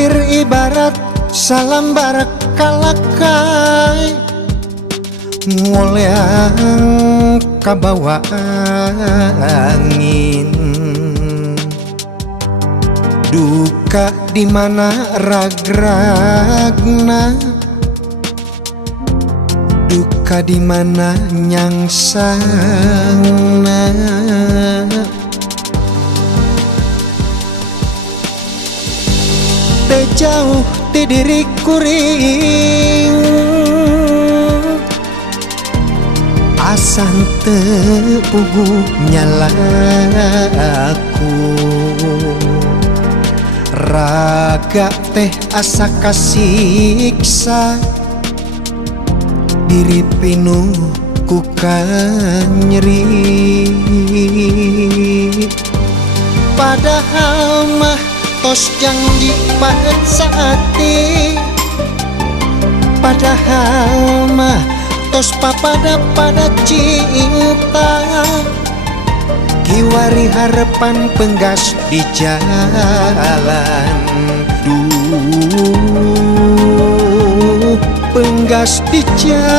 Hadir ibarat salam barak kalakai, ngoleang kabawa angin. Duka di mana ragragna, duka di mana nyangsana. Teu jauh ti diri kuring, asan teu puguh nyalaku. Raga teh asa kasiksa, diri pinuh ku kanyeri. Padahal mah tos janji pahet saati, padahal mah tos papada pada cinta. Kiwari harapan penggas di jalan, duh penggas di jalan.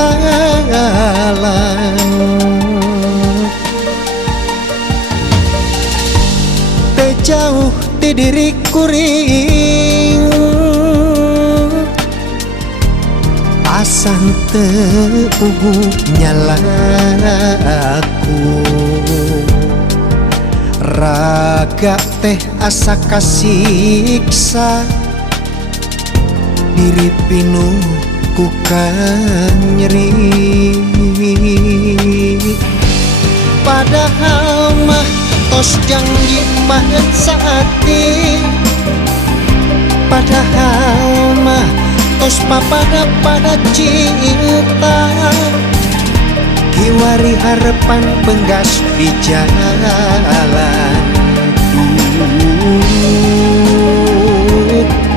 Teu jauh ti diri kuring, asan teu puguh nyalaku. Raga teh asa kasiksa, diri pinuh ku kanyeri. Padahal mah tos janji pahet saati, padahal mah tos papada pada cinta. Kiwari harapan penggas di jalan,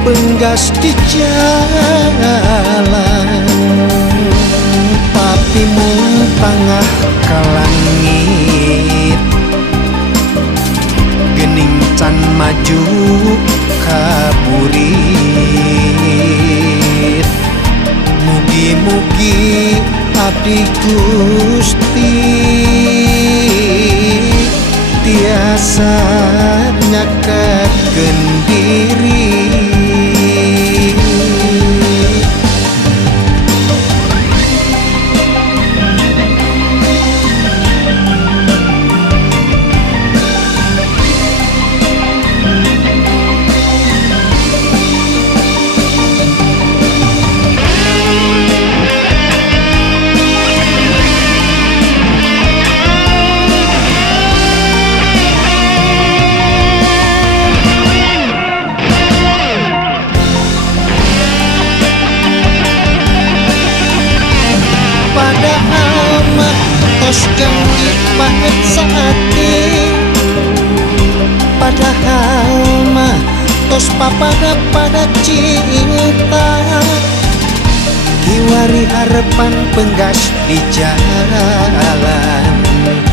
penggas di jalan. Tapi mung tangah ka langit, gening can maju kaburit. Mugi-mugi abdi Gusti tiasa nyaketkeun diri. Padahal mah tos janji pahet saati, padahal mah tos papada pada cinta. Kiwari harapan penggas di jalan,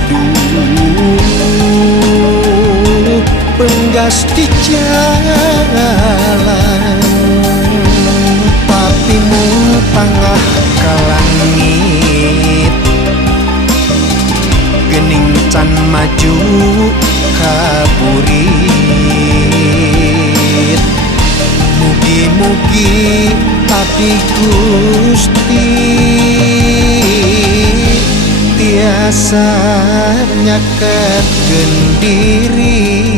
duh penggas di jalan. Tapi mung tangah ka langit, gening can maju kaburit. Mugi-mugi abdi Gusti tiasa nyaketkeun diri.